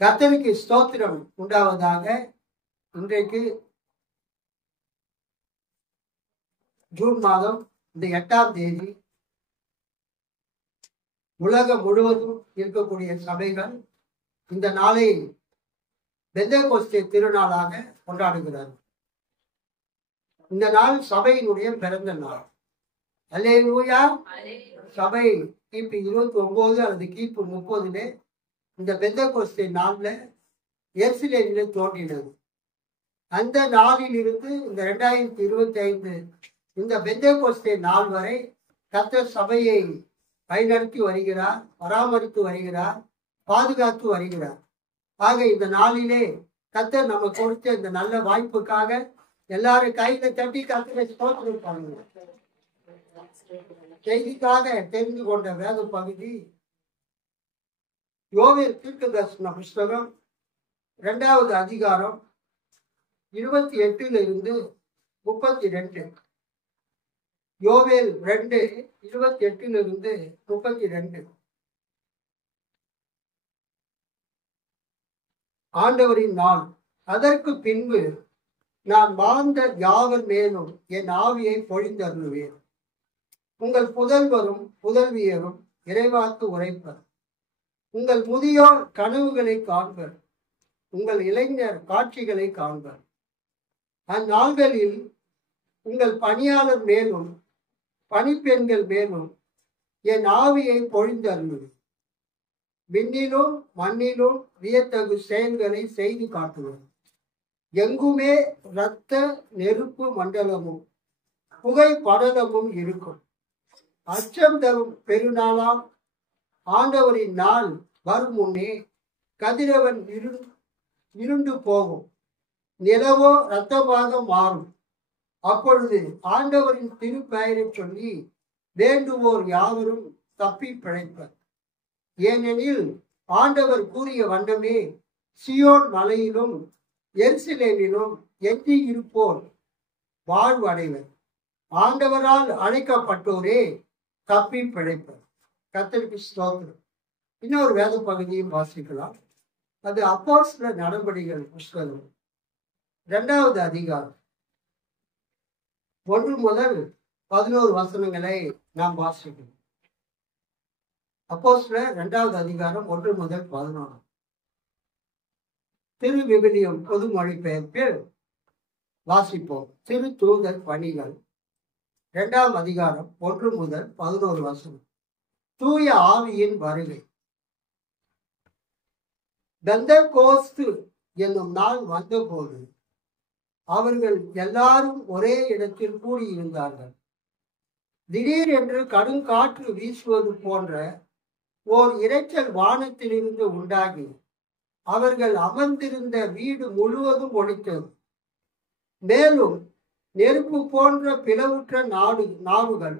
கர்த்தருக்கு ஸ்தோத்திரம் உண்டாவதாக. இன்றைக்கு ஜூன் மாதம் இந்த 8ஆம் தேதி உலகம் முழுவதும் இருக்கக்கூடிய சபைகள் இந்த நாளை பெந்தேகோஸ்தே திருநாளாக கொண்டாடுகிறார்கள். இந்த நாள் சபையினுடைய பிறந்த நாள். அல்லேலூயா. சபை கிபி 29 அல்லது கிபி 30 இந்த பெந்தேகோஸ்தே நாள்ல எருசலேமிலே தோன்றினது. அந்த நாளில் இருந்து இந்த 2025 இந்த பெந்தேகோஸ்தே நாள் வரை கர்த்தர் சபையை வழிநடத்தி வருகிறார், பராமரித்து வருகிறார், பாதுகாத்து வருகிறார். ஆக இந்த நாளிலே கர்த்தர் நம்ம கொடுத்த இந்த நல்ல வாய்ப்புக்காக எல்லாரும் கையில தட்டி கர்த்தரை ஸ்தோத்திரம் பண்ணுங்க. செய்திக்காக தெரிந்து கொண்ட வேத பகுதி யோவேல் தீர்க்கதரிசன புஸ்தகம் 2வது அதிகாரம் 28 32. யோவேல் 2:28 32. ஆண்டவரின் நாள். அதற்கு பின்பு நான் வாழ்ந்த யாவர் மேலும் என் ஆவியை பொழிந்தருளுவேன். உங்கள் புதல்வரும் புதல்வியரும் இறைவாக்கு உரைப்பர். உங்கள் முதியோர் கனவுகளை காண்பர். உங்கள் இளைஞர் காட்சிகளை காண்பர். அந்நாள்களில் உங்கள் பணியாளர் மேலும் பணிப்பெண்கள் மேலும் என் ஆவியை பொழிந்தருளுவேன். விண்ணிலும் மண்ணிலும் வியத்தகு செயல்களை செய்து காட்டுவேன். எங்குமே இரத்த நெருப்பு மண்டலமும் புகை படலமும் இருக்கும். அச்சம் தரும் பெருநாளாம் ஆண்டவரின் நாள் வரும் முன்னே கதிரவன் இருண்டு போகும், நிலவோ இரத்தமாக மாறும். அப்பொழுது ஆண்டவரின் திருப்பெயரை சொல்லி வேண்டுவோர் யாவரும் தப்பி பிழைப்பர். ஏனெனில் ஆண்டவர் கூறிய வண்ணமே சியோன் மலையிலும் எருசலேமிலும் எஞ்சி இருப்போர் வாழ்வடைவர். ஆண்டவரால் அழைக்கப்பட்டோரே தப்பி பிழைப்பர். கர்த்தருக்கு ஸ்தோத்திரம். இன்னொரு வேத பகுதியும் வாசிக்கலாம். அது அப்போஸ்தலர் நடபடிகள் புஸ்தகம் 2வது அதிகாரம் 1 முதல் 11 வசனங்களை நாம் வாசிக்கிறோம். அப்போஸ்தலர் 2வது அதிகாரம் 1 முதல் 11. திரு விவிலியம் பொது மொழிபெயர்ப்பில் வாசிப்போம். திரு தூதர் பணிகள் 2ஆம் அதிகாரம் 1 முதல் 11 வசனம். தூய ஆவியின் வருகை. பெந்தேகோஸ்து என்னும் நாள் வந்தபோது அவர்கள் எல்லாரும் ஒரே இடத்தில் கூடியிருந்தார்கள். திடீர் என்று கடுங்காற்று வீசுவது போன்ற ஓர் இரைச்சல் வானத்திலிருந்து உண்டாகி அவர்கள் அமர்ந்திருந்த வீடு முழுவதும் ஒலித்தது. மேலும் நெருப்பு போன்ற பிளவுற்ற நாடுகள்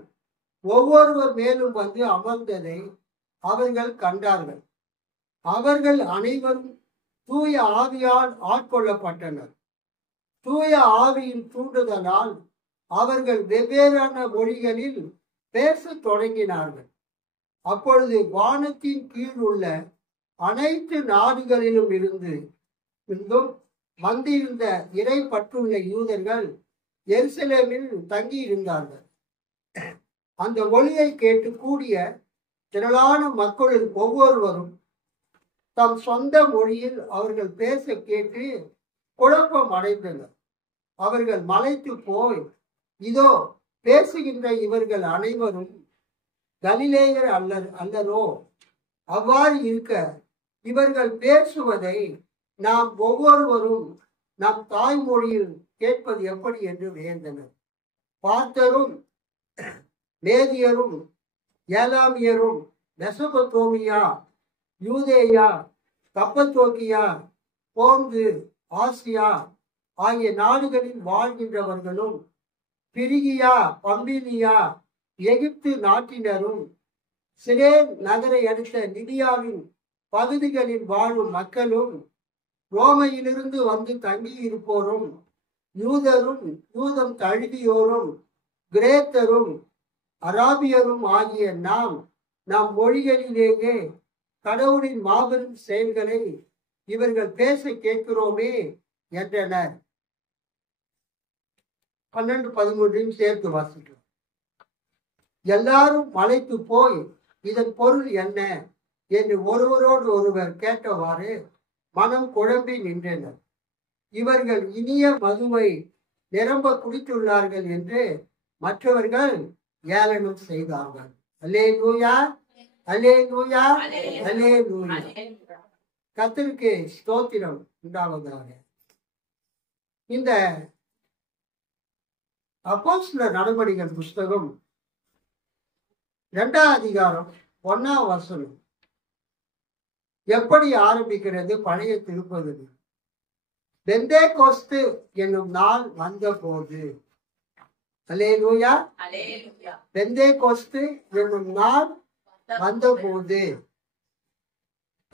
ஒவ்வொருவர் மேலும் வந்து அமர்ந்ததை அவர்கள் கண்டார்கள். அவர்கள் அனைவரும் தூய ஆவியால் ஆட்கொள்ளப்பட்டனர். தூய ஆவியின் தூண்டுதலால் அவர்கள் வெவ்வேறான மொழிகளில் பேசத் தொடங்கினார்கள். அப்பொழுது வானத்தின் கீழ் உள்ள அனைத்து நாடுகளிலும் இருந்தும் வந்திருந்த இறை பற்றுள்ள யூதர்கள் எருசலேமில் தங்கியிருந்தார்கள். அந்த ஒலியை கேட்டு கூடிய திரளான மக்களில் ஒவ்வொருவரும் தம் சொந்த மொழியில் அவர்கள் பேச கேட்டு குழப்பம் அடைந்தனர். அவர்கள் மலைத்து போய், இதோ பேசுகின்ற இவர்கள் அனைவரும் கலிலேயர் அல்லரோ? அவ்வாறு இருக்க இவர்கள் பேசுவதை நாம் ஒவ்வொருவரும் நம் தாய்மொழியில் கேட்பது எப்படி என்று வியந்தனர். பார்த்தரும் மேதியரும் ஏலாமியரும் மெசொப்பொத்தேமியா, யூதேயா, கப்பத்தோக்கியா, போந்து, ஆசியா ஆகிய நாடுகளில் வாழ்கின்றவர்களும் பிரிகியா, பம்பிலியா, எகிப்து நாட்டினரும் சிரேன் நகரை அடுத்த லிபியாவின் பகுதிகளில் வாழும் மக்களும் ரோமையிலிருந்து வந்து தங்கியிருப்போரும் யூதரும் யூதம் தழுவியோரும் கிரேத்தரும் அராபியரும் ஆகிய நாம் நம் மொழிகளிலேயே கடவுளின் மாபெரும் செயல்களை இவர்கள் பேச கேட்கிறோமே என்றனர். 12-13 சேர்த்து வாசிக்கிறோம். எல்லாரும் மலைக்கு போய் இதன் பொருள் என்ன என்று ஒருவரோடு ஒருவர் கேட்டவாறு மனம் குழம்பி நின்றனர். இவர்கள் இனிய மதுவை நிரம்ப குடித்துள்ளார்கள் என்று மற்றவர்கள் ஏளனம் செய்தார்கள். அல்லேலூயா, அல்லேலூயா, அல்லேலூயா. கர்த்தருக்கு ஸ்தோத்திரம் உண்டாவதாக. இந்த அப்போஸ்தலர் நடபடிகள் புஸ்தகம் 2ஆம் அதிகாரம் 1ஆம் வசனம் எப்படி ஆரம்பிக்கிறது? பழைய திருப்பதி பெந்தேகோஸ்து என்னும் நாள் வந்த போது. அல்லேலூயா, பெந்தேகோஸ்து என்னும் நாள் வந்த போது.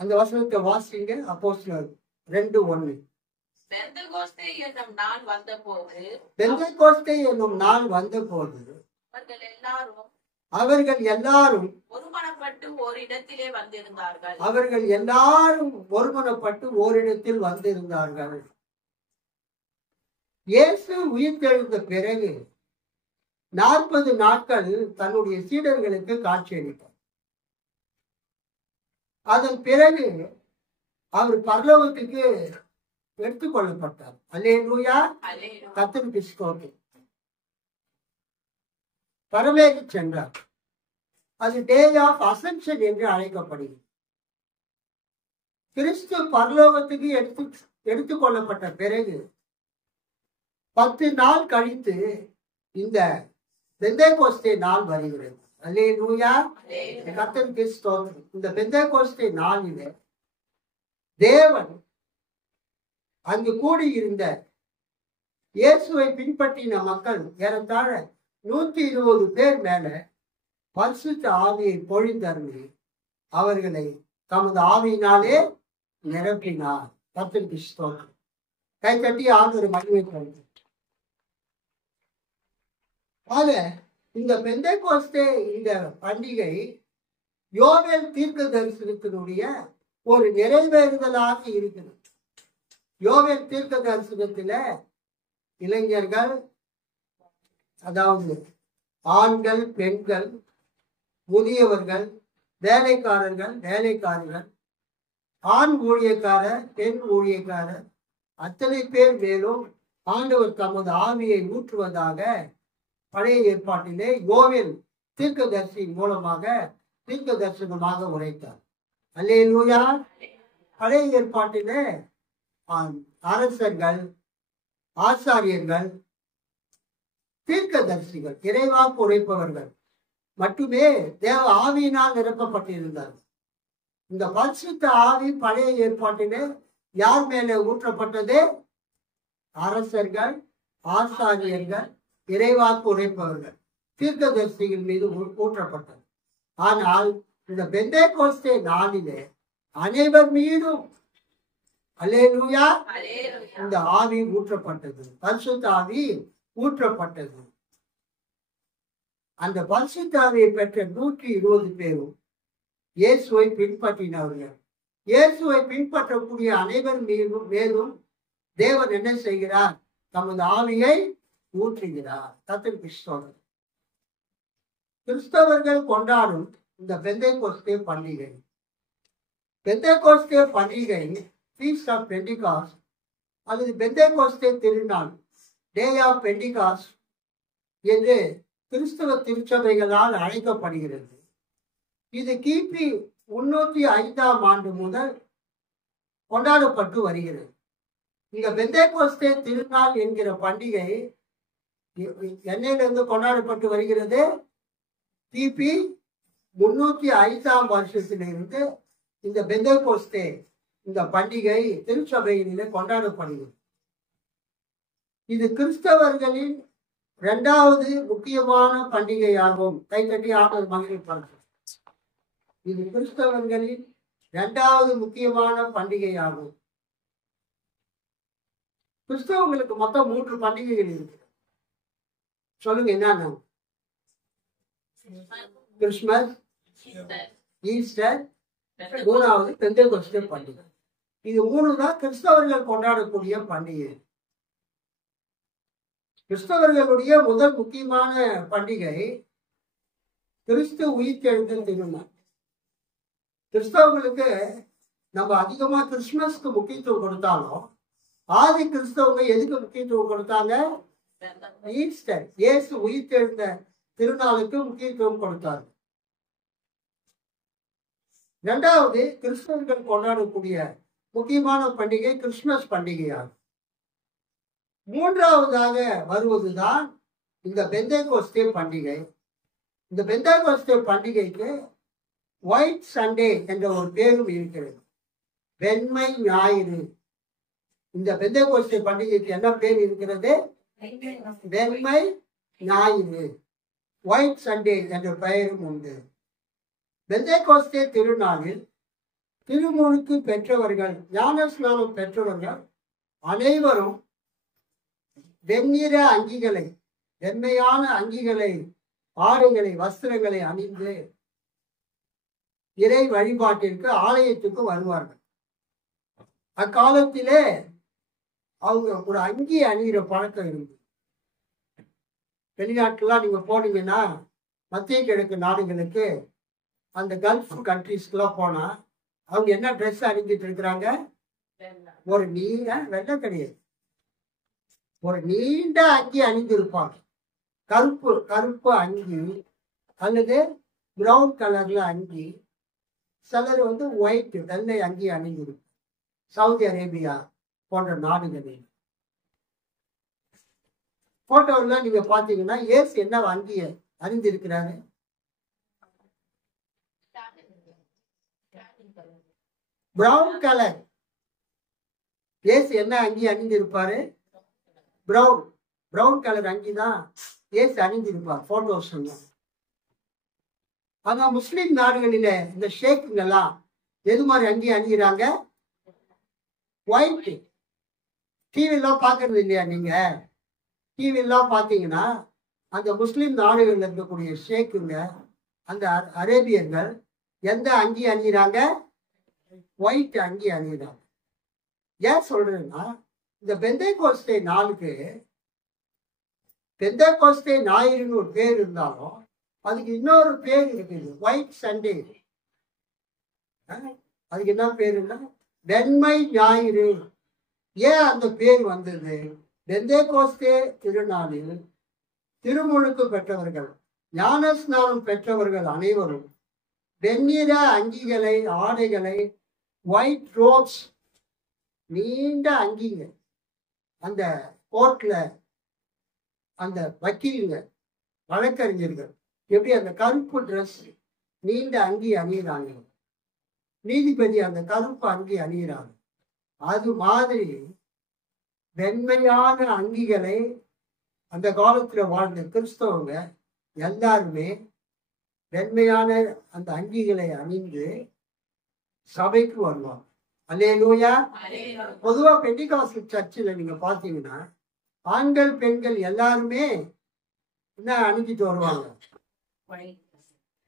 அந்த வசனத்தை வாசிங்க. அப்போஸ்தலர் 2:1. பெந்தேகோஸ்தே என்னும் நாள் வந்தபோது அவர்கள் எல்லாரும் ஒருமனப்பட்டு ஓரிடத்தில் வந்திருந்தார்கள். இயேசு உயிர்த்தெழுந்த பிறகு 40 நாட்கள் தன்னுடைய சீடர்களுக்கு காட்சியளித்தார். அதன் பிறகு அவர் பரலோகத்துக்கு எடுத்துக்கொள்ளப்பட்டார். அல்லேலூயா, கர்த்தருக்கு ஸ்தோத்திரம். பரமேறி சென்றார். அது டே ஆஃப் அசென்ஷன் என்று அழைக்கப்படுகிறது. கிறிஸ்து பரலோகத்துக்கு எடுத்துக்கொள்ளப்பட்ட பிறகு 10 நாள் கழித்து இந்த பெந்தேகோஸ்தே நாள் வருகிறது. அல்லேலூயா, கர்த்தருக்கு ஸ்தோத்திரம். இந்த பெந்தேகோஸ்தே நாளிலே தேவன் அங்கு கூடியிருந்த இயேசுவை பின்பற்றின மக்கள் ஏறத்தாழ 120 பேர் மேல பரிசுத்த ஆவியை பொழிந்தருளி அவர்களை தமது ஆவியினாலே நிரப்பினார். கர்த்தருக்கு ஸ்தோத்திரம். கை தட்டி ஆண்டவரை மகிமைப்படுத்து. ஆக இந்த பெந்தேகோஸ்தே இந்த பண்டிகை யோவேல் தீர்க்க தரிசனத்தினுடைய ஒரு நிறைவேறுதலாக இருக்கிறது. யோவேல் தீர்க்க தரிசனத்தில இளைஞர்கள், அதாவது ஆண்கள், பெண்கள், முதியவர்கள், வேலைக்காரர்கள், ஆண் ஊழியக்காரர், பெண் ஊழியக்காரர் அத்தனை பேர் மேலும் ஆண்டவர் தமது ஆவியை ஊற்றுவதாக பழைய ஏற்பாட்டிலே யோவேல் தீர்க்கதரிசி மூலமாக தீர்க்க தரிசனமாக உரைத்தார். அல்லேலூயா. பழைய ஏற்பாட்டிலே அரசர்கள், ஆசாரியர்கள், தீர்க்கதரிசிகள், இறைவாக்கு உரைப்பவர்கள் மட்டுமே தேவ ஆவியினால் நிரப்பப்பட்டிருந்தார்கள். இந்த பரிசுத்த ஆவி பழைய ஏற்பாட்டிலே யார் மேலே ஊற்றப்பட்டது? அரசர்கள், ஆசாரியர்கள், இறைவாக்கு உரைப்பவர்கள், தீர்க்கதரிசிகள் மீது ஊற்றப்பட்டது. ஆனால் இந்த பெந்தேகோஸ்தே நாளிலே அனைவர் மீதும் அல்லேலூயா இந்த ஆவி ஊற்றப்பட்டது. பரிசுத்த ஆவி ஊற்றப்பட்டது. அந்த பரிசுத்த ஆவியை பெற்ற 120 பேரும் இயேசுவை பின்பற்றினவர்கள். இயேசுவை பின்பற்றக்கூடிய அனைவர் மேலும் தேவன் என்ன செய்கிறார்? தமது ஆவியை ஊற்றுகிறார். கர்த்தருக்கு ஸ்தோத்திரம். கிறிஸ்தவர்கள் கொண்டாடும் இந்த பெந்தேகோஸ்தே பண்டிகை, பெந்தேகோஸ்தே பண்டிகை ஃபீஸ்ட் ஆஃப் பெண்டிகாஸ்ட் அல்லது பெந்தேகோஸ்தே திருநாள், டே ஆஃப் பெண்டிகாஸ்ட் என்று கிறிஸ்தவ திருச்சபைகளால் அழைக்கப்படுகிறது. இது கிபி 305ஆம் ஆண்டு முதல் கொண்டாடப்பட்டு வருகிறது. இங்க பெந்தேகோஸ்தே திருநாள் என்கிற பண்டிகை என்னையிலிருந்து கொண்டாடப்பட்டு வருகிறது? கிபி 305ஆம் வருஷத்திலிருந்து இந்த பெந்தேகோஸ்தே இந்த பண்டிகை திருச்சபையிலே கொண்டாடப்படுகிறது. இது கிறிஸ்தவர்களின் 2வது முக்கியமான பண்டிகையாகும். கைத்தட்டி ஆண்டவர் மகிழ்ச்சிப்படுத்தும். இது கிறிஸ்தவர்களின் 2வது முக்கியமான பண்டிகையாகும். கிறிஸ்தவங்களுக்கு மொத்தம் 3 பண்டிகைகள் இருக்கு. சொல்லுங்க என்னன்னா? கிறிஸ்துமஸ், ஈஸ்டர், 3வது பெந்தேகோஸ்தே பண்டிகை. இது 3 தான் கிறிஸ்தவர்கள் கொண்டாடக்கூடிய பண்டிகை. கிறிஸ்தவர்களுடைய முதல் முக்கியமான பண்டிகை கிறிஸ்து உயிர்த்தெழுதல் திருநாள். கிறிஸ்தவர்களுக்கு நம்ம அதிகமா கிறிஸ்துமஸ்க்கு முக்கியத்துவம் கொடுத்தாலும் ஆதி கிறிஸ்தவங்க எதுக்கு முக்கியத்துவம் கொடுத்தாங்க? ஈஸ்டர், இயேசு உயிர்த்தெழுந்த திருநாளுக்கு முக்கியத்துவம் கொடுத்தார். இரண்டாவது கிறிஸ்தவர்கள் கொண்டாடக்கூடிய முக்கியமான பண்டிகை கிறிஸ்துமஸ் பண்டிகையாகும். மூன்றாவதாக வருவதுதான் இந்த பெந்தேகோஸ்தே பண்டிகை. இந்த பெந்தேகோஸ்தே பண்டிகைக்கு ஒயிட் சண்டே என்ற ஒரு பேரும் இருக்கிறது, வெண்மை ஞாயிறு. இந்த பெந்தேகோஸ்தே பண்டிகைக்கு என்ன பேர் இருக்கிறது? வெண்மை ஞாயிறு, ஒயிட் சண்டே என்ற பெயரும் உண்டு. பெந்தேகோஸ்தே திருநாளில் திருமுழுக்கு பெற்றவர்கள், ஞான ஸ்நானம் பெற்றவர்கள் அனைவரும் வெண்ணிற அங்கிகளை, வெண்மையான அங்கிகளை, ஆடைகளை, வஸ்திரங்களை அணிந்து இறை வழிபாட்டிற்கு ஆலயத்துக்கு வருவார்கள். அக்காலத்திலே அவங்க ஒரு அங்கி அணிகிற பழக்கம் இருந்தது. வெளிநாட்டுலாம் நீங்க போனீங்கன்னா, மத்திய கிழக்கு நாடுகளுக்கு, அந்த கல்ஃப் கண்ட்ரிஸ்க்குலாம் போனா அவங்க என்ன ட்ரெஸ் அணிஞ்சிட்டு இருக்கிறாங்க? ஒரு நீண்ட, வெள்ளை கிடையாது, ஒரு நீண்ட அங்கி அணிந்திருப்பாங்க. கருப்பு கருப்பு அங்கி அல்லது பிரவுன் கலர்ல அங்கி, சிலர் ஒயிட் வெள்ளை அங்கி அணிந்திருக்கும். சவுதி அரேபியா போன்ற நாடுகளில் போட்டோவில் நீங்க பாத்தீங்கன்னா இயேசு என்ன அங்கிய அணிந்திருக்கிறாரு? Brown colour. இயேசு என்ன அங்கி அணிந்திருப்பாரு? பிரவுன் கலர் அங்கி தான் இயேசு அணிந்திருப்பார் போட்டோஸ். ஆனா முஸ்லிம் நாடுகளில இந்த ஷேக்குங்கெல்லாம் எது மாதிரி அங்கி அணிகிறாங்க? ஒயிட். டிவிலாம் பார்க்கறது இல்லையா நீங்க? டிவிலாம் பார்த்தீங்கன்னா அந்த முஸ்லிம் நாடுகளில் இருக்கக்கூடிய ஷேக்குங்க, அந்த அரேபியர்கள் எந்த அங்கி அணிகிறாங்க? ஒயிட் அங்கி அணிகிறாங்க. ஏன் சொல்றேன்னா, இந்த பெந்தேகோஸ்தே நாளுக்கு பெந்தேகோஸ்தே ஞாயிறுன்னு ஒரு பேர் இருந்தாலும் அதுக்கு இன்னொரு பேர் இருக்குது, ஒயிட் சண்டே. அதுக்கு என்ன பேருன்னா வெண்மை ஞாயிறு. ஏன் அந்த பேர் வந்தது? பெந்தேகோஸ்தே திருநாளில் திருமுழுக்கு பெற்றவர்கள், ஞான ஸ்நானம் பெற்றவர்கள் அனைவரும் வெண்ணிற அங்கிகளை, ஆடைகளை, ஒயிட் ரோப்ஸ், நீண்ட அங்கிங்க, அந்த கோர்ட்ல அந்த வக்கீலுங்க, வழக்கறிஞர்கள் எப்படி அந்த கருப்பு ட்ரெஸ் நீண்ட அங்கி அணிகிறாங்க, நீதிபதி அந்த கருப்பு அங்கி அணிகிறாங்க, அது மாதிரி வெண்மையான அங்கிகளை அந்த காலத்துல வாழ்ந்த கிறிஸ்தவங்க எல்லாருமே வெண்மையான அந்த அங்கிகளை அணிந்து சபைக்கு வருவாங்க. அல்லேலூயா. பொதுவா பெண்டிகாஸ்டல் சர்ச்சில் நீங்க பாத்தீங்கன்னா ஆண்கள் பெண்கள் எல்லாருமே என்ன அணிஞ்சிட்டு வருவாங்க?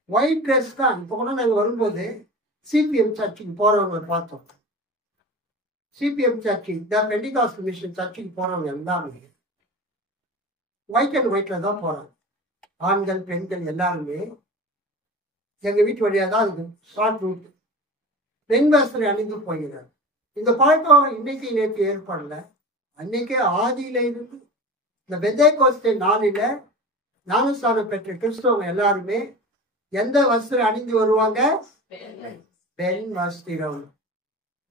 ஒயிட் ட்ரெஸ் தான். இப்போ கூட நாங்க வரும்போது சிபிஎம் சர்ச்சுக்கு போறவங்க பார்த்தோம். சிபிஎம் சர்ச்சு, இந்த பெண்டிகாஸ்டல் மிஷன் சர்ச்சுக்கு போறவங்க எல்லாமே ஒயிட் அண்ட் ஒயிட்ல தான் போறாங்க. ஆண்கள் பெண்கள் எல்லாருமே. எங்க வீட்டு வழியா தான் இருக்கு ஷார்ட் ரூட். பெண் வஸ்திரம் அணிந்து போகிறார். இந்த பழக்கம் இன்னைக்கு நேற்று ஏற்படல, அன்னைக்கே ஆதியில இருந்து இந்த பெந்தேகோஸ்தே நாளில ஞானஸ்தானம் பெற்ற கிறிஸ்தவங்க எல்லாருமே எந்த வஸ்திரம் அணிந்து வருவாங்க? பெண் வஸ்திரம்.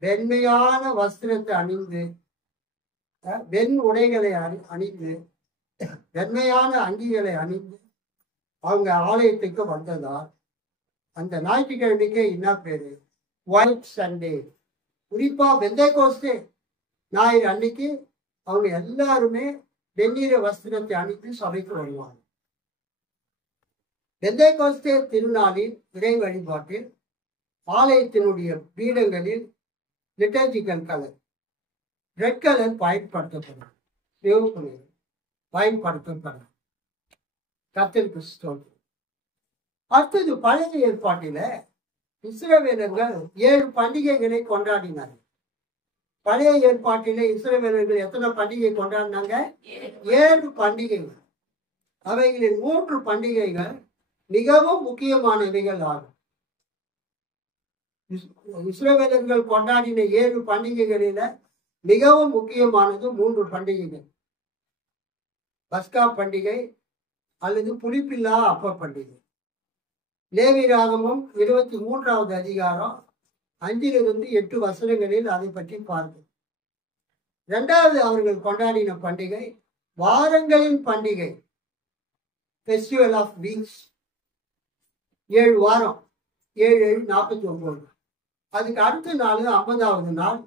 வெண்மையான வஸ்திரத்தை அணிந்து, வெண் உடைகளை அணிந்து, வெண்மையான அங்கிகளை அணிந்து அவங்க ஆலயத்துக்கு வந்ததால் அந்த ஞாயிற்றுக்கிழமைக்கு என்ன பேரு? White Sunday. குறிப்பா பெந்தேகோஸ்தே ஞாயிறு அன்னைக்கு அவங்க எல்லாருமே வெண்ணிற வஸ்திரத்தை அணிந்து சபைக்கு வருவாங்க. பெந்தேகோஸ்தே திருநாளில் இறை வழிபாட்டில் ஆலயத்தினுடைய பீடங்களில் லிட்டர்ஜிக்கல் கலர், ரெட் கலர் பயன்படுத்தப்படும், சிவப்பு பயன்படுத்தப்படும். கர்த்தருக்கு ஸ்தோத்திரம். அடுத்தது பழைய ஏற்பாட்டில இஸ்ரவேலர்கள் 7 பண்டிகைகளை கொண்டாடினார்கள். பழைய ஏற்பாட்டிலே இஸ்ரவேலர்கள் எத்தனை பண்டிகை கொண்டாடினாங்க? 7 பண்டிகைகள். அவைகளில் 3 பண்டிகைகள் மிகவும் முக்கியமானவைகள் ஆகும். இஸ்ரவேலர்கள் கொண்டாடின 7 பண்டிகைகளில மிகவும் முக்கியமானது 3 பண்டிகைகள். பஸ்கா பண்டிகை அல்லது புளிப்பில்லா அப்ப பண்டிகை. லேவியராகமம் 23வது அதிகாரம் 5லிருந்து 8 வசனங்களில் அதை பற்றி பார்ப்போம். 2வது அவர்கள் கொண்டாடின பண்டிகை வாரங்களின் பண்டிகை, ஃபெஸ்டிவல் ஆஃப் வீக்ஸ். 7 வாரம், 7 7 49. அதுக்கு அடுத்த நாள் 50வது நாள்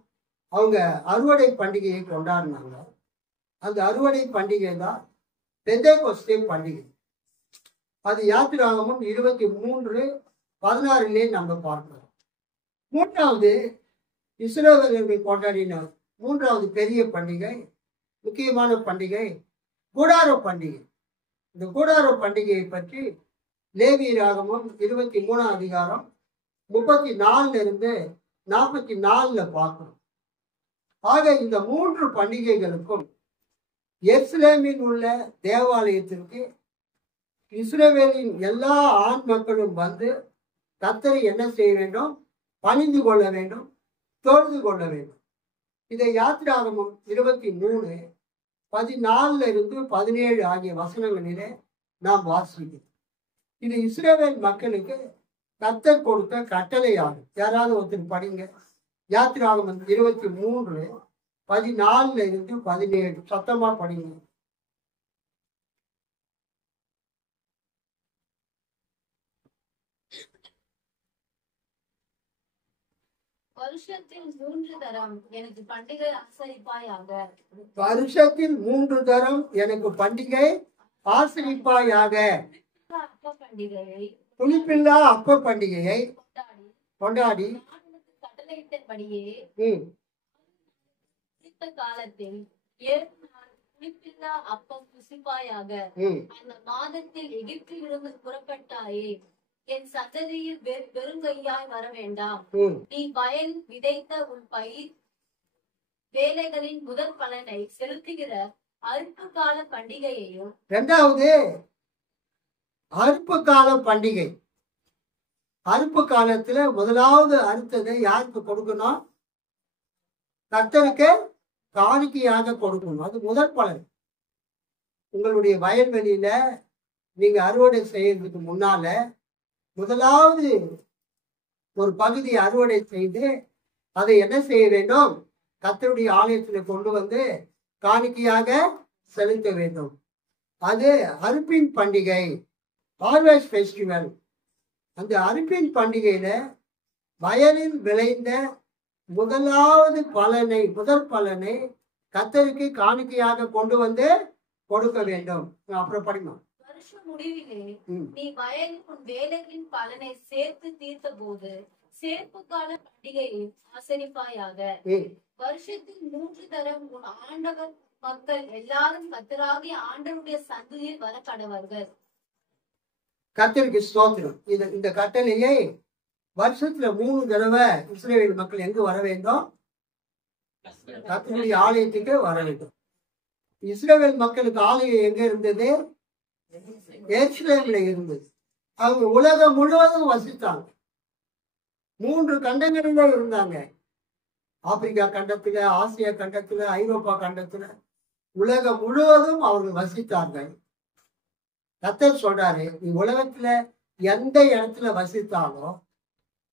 அவங்க அறுவடை பண்டிகையை கொண்டாடினாங்க. அந்த அறுவடை பண்டிகை தான் பெந்தேகொஸ்தே பண்டிகை. அது யாத்திராகமம் 23:16 நம்ம பார்க்கிறோம். 3வது இஸ்ரவேலர்கள் கொண்டாடின 3வது பெரிய பண்டிகை, முக்கியமான பண்டிகை கூடார பண்டிகை. இந்த கூடார பண்டிகையை பற்றி லேவியராகமம் 23 அதிகாரம் 34 44 பார்க்கிறோம். ஆக இந்த 3 பண்டிகைகளுக்கும் எருசலேமில் உள்ள தேவாலயத்திற்கு இஸ்ரவேலின் எல்லா ஆண் மக்களும் வந்து கர்த்தரை என்ன செய்ய வேண்டும்? பணிந்து கொள்ள வேண்டும், தொழுது கொள்ள வேண்டும். இதை யாத்திராகமம் 23:14-17 ஆகிய வசனங்களிலே நாம் வாசிக்கிறோம். இது இஸ்ரவேல் மக்களுக்கு கர்த்தர் கொடுத்த கட்டளையாகும். யாராவது ஒருத்தர் படிங்க. யாத்திராகமம் 23:14-17 சத்தமா படிங்க. வருஷத்தில் 3 தரம் எனக்கு பண்டிகை ஆசரிப்பாயாக. வருஷத்தில் 3 தரம் எனக்கு பண்டிகை ஆசரிப்பாயாக. அப்ப பண்டிகையை புளிப்பில்லா அப்ப பண்டிகையை கொண்டாடி கட்டளையிட்டபடியே ம் குறித்த காலத்தில் 7 நாள் புளிப்பில்லா அப்பம் புசிப்பாயாக. ம் அந்த மாதத்தில் எகிப்திலிருந்து புறப்பட்டாயே, என் சந்ததியில் வெறுங்கையாய் வர வேண்டாம். ம் நீ வயல் விதைத்த உன் பயிர் வேலைகளின் முதல் பலனை செலுத்துகிற அறுப்பு கால பண்டிகையையும். 2வது அறுப்பு கால பண்டிகை. அறுப்பு காலத்துல முதலாவது அறுத்ததை யாருக்கு கொடுக்கணும்? கர்த்தருக்கு காணிக்கையாக கொடுக்கணும். அது முதல் பலன். உங்களுடைய வயல்வெளியில நீங்க அறுவடை செய்யறதுக்கு முன்னால முதலாவது ஒரு பகுதி அறுவடை செய்து அதை என்ன செய்ய வேண்டும்? கர்த்தருடைய ஆலயத்தில் கொண்டு வந்து காணிக்கையாக செலுத்த வேண்டும். அது அறுப்பின் பண்டிகை, ஹார்வெஸ்ட் ஃபெஸ்டிவல். அந்த அறுப்பின் பண்டிகையில வயலில் விளைந்த முதலாவது பலனை, முதல் பலனை கர்த்தருக்கு காணிக்கையாக கொண்டு வந்து கொடுக்க வேண்டும். அப்புறம் படிமா. வருஷ முடிவிலே நீ வயலில் உன் வேலைகளின் பலனை சேர்த்து தீர்த்த போது சேர்ப்பு கால பண்டிகையை ஆசரிப்பாயாக. வருஷத்தில் 3 தரம் உன் ஆண்டவர் மக்கள் எல்லாரும் கர்த்தராகிய ஆண்டவருடைய சந்ததியில் வர கடவர்கள். கர்த்தருக்கு ஸ்தோத்திரம். இந்த கட்டளையை வருஷத்துல 3 தடவை இஸ்ரவேல் மக்கள் எங்க வர வேண்டும்? கர்த்தருடைய ஆலயத்துக்கு வர வேண்டும். இஸ்ரவேல் மக்களுக்கு ஆலயம் எங்க இருந்தது? எருசலேமில் இருந்தது. அவங்க உலகம் முழுவதும் வசித்தாங்க. 3 கண்டங்களில இருந்தாங்க. ஆப்பிரிக்கா கண்டத்துல, ஆசியா கண்டத்துல, ஐரோப்பா கண்டத்துல, உலகம் முழுவதும் அவர்கள் வசித்தார்கள். கர்த்தர் சொல்றாரு, நீ உலகத்துல எந்த இடத்துல வசித்தாலும்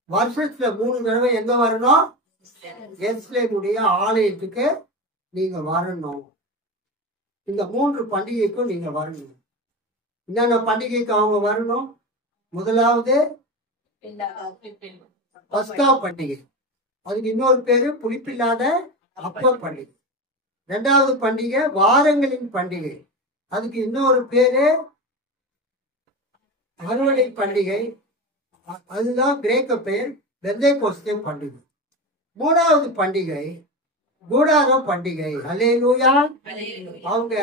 வருஷத்துல 3 தடவை எங்க வரணும்? எருசலேமுடைய ஆலயத்துக்கு நீங்க வரணும். இந்த 3 பண்டிகைக்கும் நீங்க வரணும். என்னென்ன பண்டிகைக்கு அவங்க வரணும்? முதலாவது பஸ்கா பண்டிகை. அதுக்கு இன்னொரு பேரு புளிப்பில்லாத அப்ப பண்டிகை. 2வது பண்டிகை வாரங்களின் பண்டிகை. அதுக்கு இன்னொரு பேரு அறுவடை பண்டிகை. அதுதான் கிரேக்க பெயர் பெந்தேகொஸ்தே பண்டிகை. 3வது பண்டிகை கூடார பண்டிகை. அல்லேலூயா. அவங்க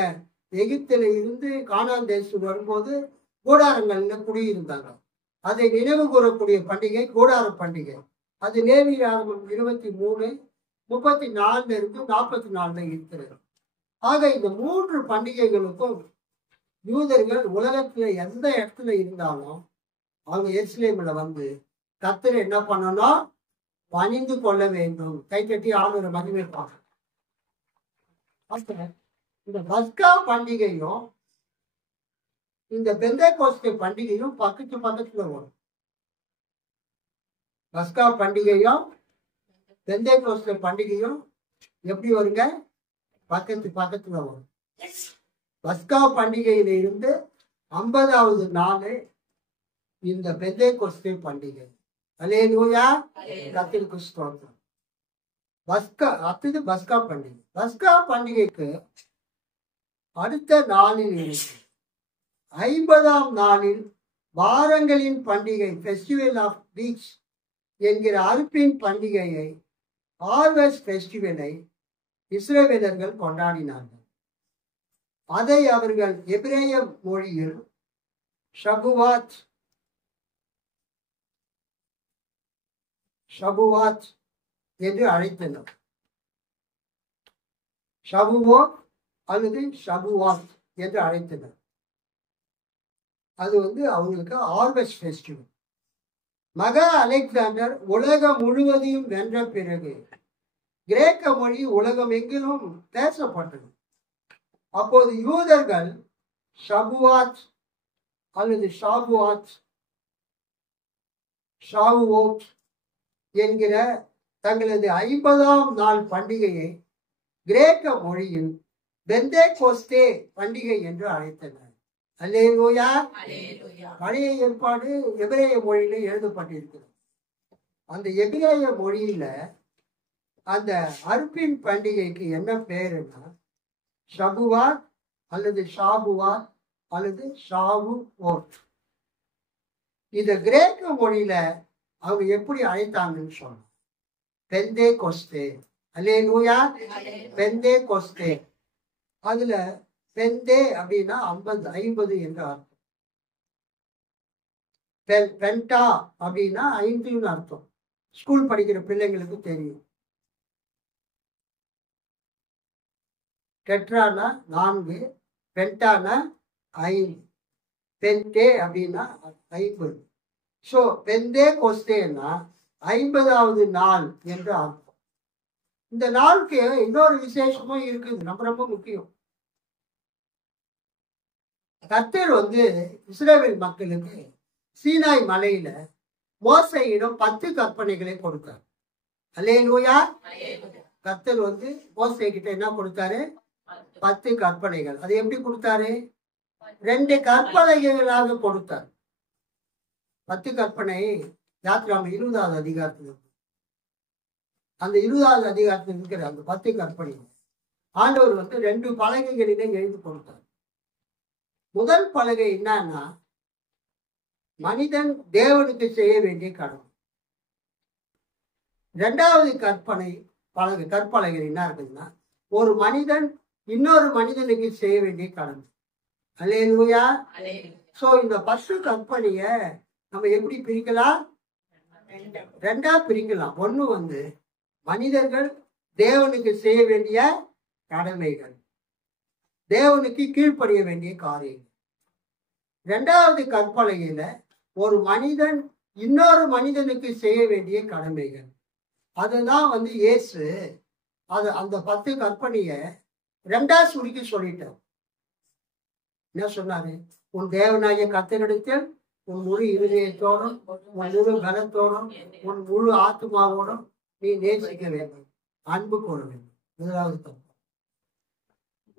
எகிப்தில இருந்து கானான் தேசம் வரும்போது கூடாரங்கள்ல குடியிருந்தாங்க. அதை நினைவு கூறக்கூடிய பண்டிகை கூடார பண்டிகை. அது லேவியராகமம் 23 34 இருந்து 44 இருக்கிறது. ஆக இந்த 3 பண்டிகைகளுக்கும் யூதர்கள் உலகத்துல எந்த இடத்துல இருந்தாலும் அவங்க எருசலேம்ல வந்து கர்த்தரை என்ன பண்ணணும்? பணிந்து கொள்ள வேண்டும். கை கட்டி ஆளுநரை மகிமைப்பாங்க. இந்த பஸ்கா பண்டிகையும் இந்த பெந்தேகோஸ்தே பண்டிகையும் பக்கத்துல வரும். பஸ்கா பண்டிகையும் பெந்தேகோஸ்தே பண்டிகையும் எப்படி வருங்க? பக்கத்துல வரும். பஸ்கா பண்டிகையில இருந்து 50வது நாள் இந்த பெந்தேகோஸ்தே பண்டிகை. அல்லேலூயா, கர்த்தருக்கு ஸ்தோத்திரம். அடுத்தது பஸ்கா பண்டிகை. பஸ்கா பண்டிகைக்கு அடுத்த நாளில் இருக்கு 50ஆம் நாளில் வாரங்களின் பண்டிகை, ஃபெஸ்டிவல் ஆஃப் வீக்ஸ் என்கிற அறுப்பின் பண்டிகையை, ஹார்வெஸ்ட் ஃபெஸ்டிவலை இஸ்ரவேலர்கள் கொண்டாடினார்கள். அதை அவர்கள் எபிரேய மொழியில் ஷபுவாத் என்று அழைத்தனர். ஷபுவோத் அல்லது ஷபுவாத் என்று அழைத்தனர். அது அவங்களுக்கு ஹார்வெஸ்ட் ஃபெஸ்டிவல். மகா அலெக்சாண்டர் உலகம் முழுவதையும் வென்ற பிறகு கிரேக்க மொழி உலகம் எங்கிலும் பேசப்பட்டது. அப்போது யூதர்கள் ஷபுவாத் அல்லது ஷாவுவோத் என்கிற தங்களது 50ஆம் நாள் பண்டிகையை கிரேக்க மொழியில் பெந்தேகோஸ்தே பண்டிகை என்று அழைத்தனர். அல்லேலூயா. பழைய ஏற்பாடு எபிரேய மொழியில எழுதப்பட்டிருக்கிறது. அந்த எபிரேய மொழியில அந்த அறுப்பின் பண்டிகைக்கு என்ன பேருன்னா ஷபுவாத் அல்லது ஷாபுவாத் அல்லது ஷாவுவோத். இந்த கிரேக்க மொழியில அவங்க எப்படி அழைத்தாங்கன்னு சொன்னாங்க? பெந்தேகோஸ்தே. அல்லேலூயா. பெந்தேகோஸ்தே. அதுல பெந்தே அப்படின்னா 50 என்று அர்த்தம். பென்டா அப்படின்னா 5ன்னு அர்த்தம். ஸ்கூல் படிக்கிற பிள்ளைங்களுக்கு தெரியும். டெட்ரானா 4, பென்டானா 5, பென்டே அப்படின்னா 50. ஸோ பெந்தேகோஸ்தேன்னா 50வது நாள் என்று அர்த்தம். இந்த நாளுக்கு இன்னொரு விசேஷமும் இருக்குது, ரொம்ப முக்கியம். கர்த்தர் இஸ்ரவேல் மக்களுக்கு சீனாய் மலையில மோசேயிடம் 10 கற்பனைகளை கொடுத்தார். அல்லேலூயா. கர்த்தர் மோசே கிட்ட என்ன கொடுத்தாரு? 10 கற்பனைகள். அது எப்படி கொடுத்தாரு? 2 கற்பனைகளாக கொடுத்தார். 10 கற்பனை யாத்திராம 20வது அதிகாரத்தில். அந்த 20வது அதிகாரத்தில் இருக்கிற அந்த 10 கற்பனை ஆண்டவர் 2 பலகைகளிலே எழுதி கொடுத்தார். முதல் பலகை என்னன்னா, மனிதன் தேவனுக்கு செய்ய வேண்டிய கடமை. 2வது கற்பலகை என்ன இருக்குதுன்னா, ஒரு மனிதன் இன்னொரு மனிதனுக்கு செய்ய வேண்டிய கடமை. அல்லேலூயா. சோ இந்த 10 கற்பனைய நம்ம எப்படி பிரிக்கலாம்? 2ஆ பிரிக்கலாம். ஒண்ணு மனிதர்கள் தேவனுக்கு செய்ய வேண்டிய கடமைகள், தேவனுக்கு கீழ்ப்படிய வேண்டிய காரியங்கள். 2வது கற்பலகையில ஒரு மனிதன் இன்னொரு மனிதனுக்கு செய்ய வேண்டிய கடமைகள். அதுதான் இயேசு அந்த 10 கற்பனைய 2ஆ சுருக்கி சொல்லிட்டார். என்ன சொன்னாரு? உன் தேவனாகிய கர்த்தரிடத்தில் உன் முழு இருதயத்தோடும், உன் முழு பலத்தோடும், உன் முழு ஆத்மாவோடும் நீ நேசிக்க வேண்டும், அன்பு கூற வேண்டும். முதலாவது கற்பனை.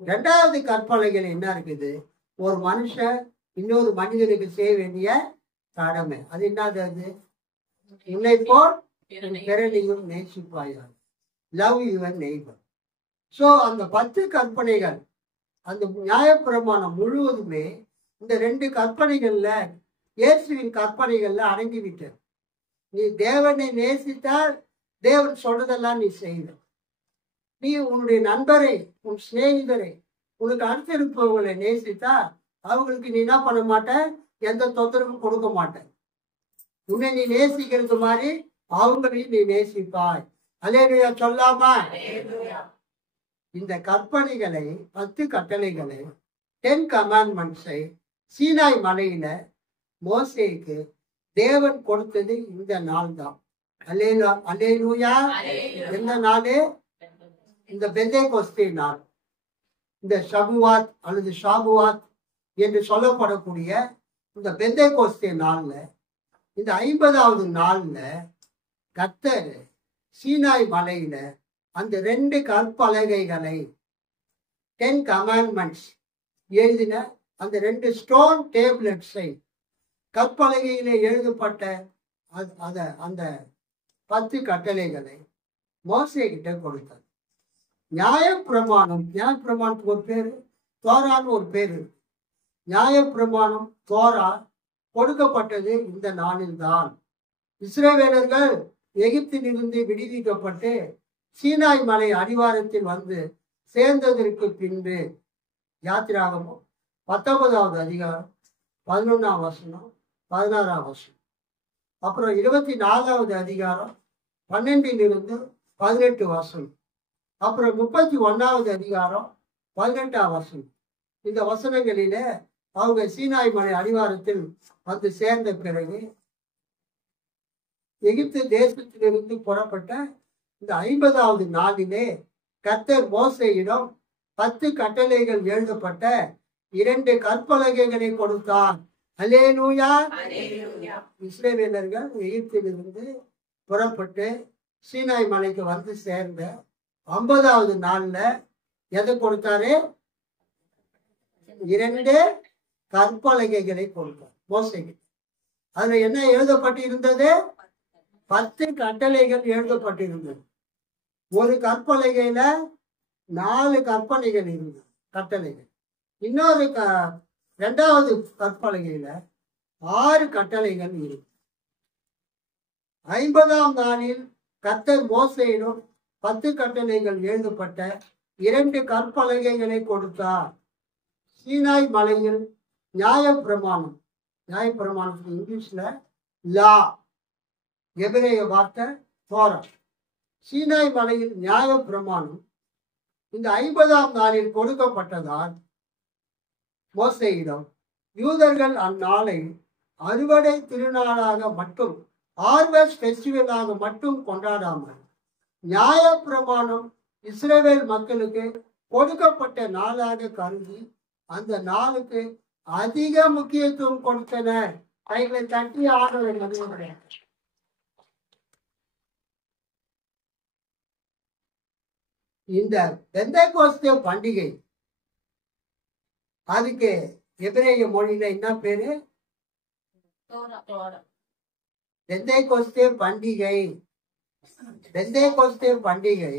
2வது கற்பனைகள் என்ன இருக்குது? ஒரு மனுஷன் இன்னொரு மனிதனுக்கு செய்ய வேண்டிய கடமை. அது என்னது? அது உன்னை போல் பிறனையும் நேசிப்பாயாக. Love your neighbour. ஸோ அந்த 10 கற்பனைகள், அந்த நியாயப்பிரமாணம் முழுவதுமே இந்த 2 கற்பனைகள்ல, இயேசுவின் கற்பனைகள்ல அடங்கிவிட்டது. நீ தேவனை நேசித்தால் தேவன் சொல்றதெல்லாம் நீ செய்யணும். நீ உன்னுடைய நண்பரை, உன் சிநேகிதரை, உனக்கு அடுத்திருப்பவர்களை நேசித்தா அவங்களுக்கு நீ என்ன பண்ண மாட்ட? எந்த தொந்தரவும் கொடுக்க மாட்ட. உன்னை நீ நேசிக்கிறது மாதிரி அவங்களையும் நீ நேசிப்பாய். அல்லேலூயா சொல்லாமா? இந்த கற்பனைகளை 10 கட்டளைகளை 10 கமாண்ட்மெண்ட்ஸை சீனாய் மலையில மோசேக்கு தேவன் கொடுத்தது இந்த நாள் தான். அல்லேலூயா. எந்த நாளே? இந்த பெந்தேகோஸ்தே நாள். இந்த ஷபுவாத் அல்லது ஷாபுவாத் என்று சொல்லப்படக்கூடிய இந்த பெந்தேகோஸ்தே நாள்ல, இந்த 50வது நாள்ல கர்த்தர் சீனாய் மலையில அந்த 2 கற்பலகைகளை 10 கமாண்ட்மெண்ட்ஸ் எழுதின அந்த 2 ஸ்டோன் டேப்லெட்ஸை கற்பலகையில எழுதப்பட்ட அந்த 10 கட்டளைகளை மோசே கிட்ட கொடுத்தார். நியாயப்பிரமாணத்துக்கு ஒரு பேரு, தோரான்னு ஒரு பேரு. நியாயப்பிரமாணம் தோரா கொடுக்கப்பட்டது இந்த நாளில்தான். இஸ்ரவேலர்கள் எகிப்திலிருந்து விடுவிக்கப்பட்டு சீனாய் மலை அடிவாரத்தில் வந்து சேர்ந்ததற்கு பின்பு யாத்திராகமம் 19வது அதிகாரம் 11ஆம் வசனம் 16ஆம் வசனம், அப்புறம் 24வது அதிகாரம் 12லிருந்து 18 வசனம், அப்புறம் 31வது அதிகாரம் 18ஆம் வசனம். இந்த வசனங்களிலே அவங்க சீனாய் மலை அடிவாரத்தில் வந்து சேர்ந்த பிறகு எகிப்து தேசத்திலிருந்து புறப்பட்ட இந்த 50வது நாளிலே கர்த்தர் மோசேயிடம் 10 கட்டளைகள் எழுதப்பட்ட 2 கற்பலகைகளை கொடுத்தார். அல்லேலூயா. இஸ்ரவேலர்கள் எகிப்திலிருந்து புறப்பட்டு சீனாய் மலைக்கு வந்து சேர்ந்த 50வது நாள்ல எதை கொடுத்தாரு? 2 கற்பலகைகளை கொடுத்தார் மோசேக்கு. அதுல என்ன எழுதப்பட்டு இருந்தது? 10 கட்டளைகள் எழுதப்பட்டிருந்தது. ஒரு கற்பலகையில 4 கற்பனைகள் இருந்தது, கட்டளைகள். இன்னொரு 2வது கற்பலகையில 6 கட்டளைகள் இருக்கு. 50ஆம் நாளில் கர்த்தர் மோசேயிடம் 10 கட்டளைகள் எழுதப்பட்ட 2 கற்பலகைகளை கொடுத்தார். சீனாய் மலையில் நியாயப்பிரமாணத்துக்கு இங்கிலீஷ்ல லா, எபிரேய வார்த்தை தோரா. சீனாய் மலையில் நியாயப்பிரமாணம் இந்த 50ஆம் நாளில் கொடுக்கப்பட்டதால் மோசேயிடம் யூதர்கள் அந்நாளை அறுவடை திருநாளாக மட்டும், ஹார்வெஸ்ட் ஃபெஸ்டிவலாக மட்டும் கொண்டாடாமல் நியாயப்பிரமாணம் இஸ்ரவேல் மக்களுக்கு கொடுக்கப்பட்ட நாளாக கருதி அந்த நாளுக்கு அதிக முக்கியத்துவம் கொடுத்தனர். கைகளை தட்டி ஆடலை. இந்த பெந்தேகோஸ்தே பண்டிகை, அதுக்கு எபிரேய மொழியில என்ன பேரு? பெந்தேகோஸ்தே பண்டிகை. பெந்தேகோஸ்தே பண்டிகை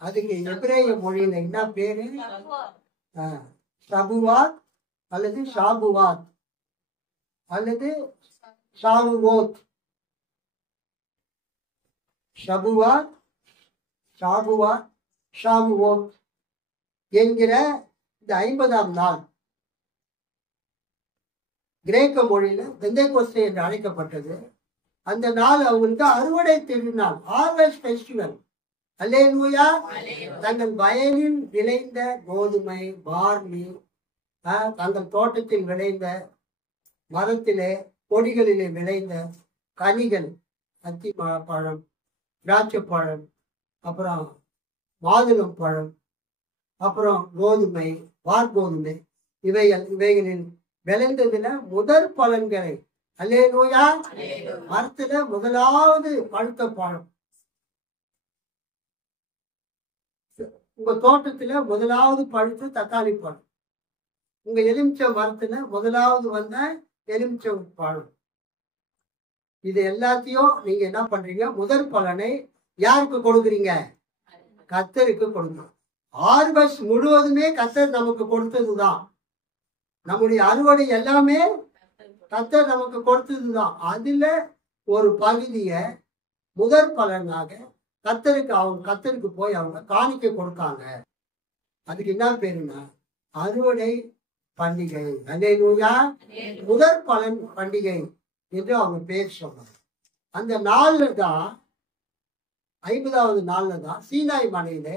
அதுக்கு எபிரேய மொழியில என்ன பேரு? ஷபுவாத் அல்லது ஷாபுவாத் அல்லது ஷாபுவோத். ஷபுவாத், ஷாபுவாத், ஷாபுவோத் என்கிற இந்த 50ஆம் நாள் கிரேக்க மொழியில பெந்தேகோஸ்தே என்று அழைக்கப்பட்டது. அந்த நாள் அவங்களுக்கு அறுவடை திருநாள், ஹார்வெஸ்ட் ஃபெஸ்டிவல். அல்லேலூயா. தங்கள் வயலில் விளைந்த கோதுமை, பார்லி, தங்கள் தோட்டத்தில் விளைந்த மரத்திலே கொடிகளிலே விளைந்த கனிகள், அத்தி பழம், திராட்சை பழம், அப்புறம் மாதுளம் பழம், அப்புறம் கோதுமை, வார்கோதுமை, இவைகளில் விளைந்ததுல முதற் பலன்களை, அல்லேலூயா, மரத்துல முதலாவது பழுத்த பழம், உங்க தோட்டத்துல முதலாவது பழுத்த தக்காளி பழம், உங்க எலுமிச்சை மரத்துல முதலாவது வந்த எலுமிச்சை பழம், இது எல்லாத்தையும் நீங்க என்ன பண்றீங்க? முதற் பலனை யாருக்கு கொடுக்குறீங்க? கர்த்தருக்கு கொடுக்கணும். ஹார்வெஸ்ட் முழுவதுமே கர்த்தர் நமக்கு கொடுத்ததுதான். நம்முடைய அறுவடை எல்லாமே கர்த்தர் நமக்கு கொடுத்ததுதான். அதுல ஒரு பகுதிய முதற் பலனாக கர்த்தருக்கு போய் அவங்க காணிக்கை கொடுத்தாங்க. அதுக்கு என்ன பேருன்னா அறுவடை பண்டிகை. அல்லேலூயா. முதற் பலன் பண்டிகை என்று அவங்க பேர் சொன்னாங்க. அந்த நாள்ல தான் 50வது நாள்ல தான் சீனாய் மலையில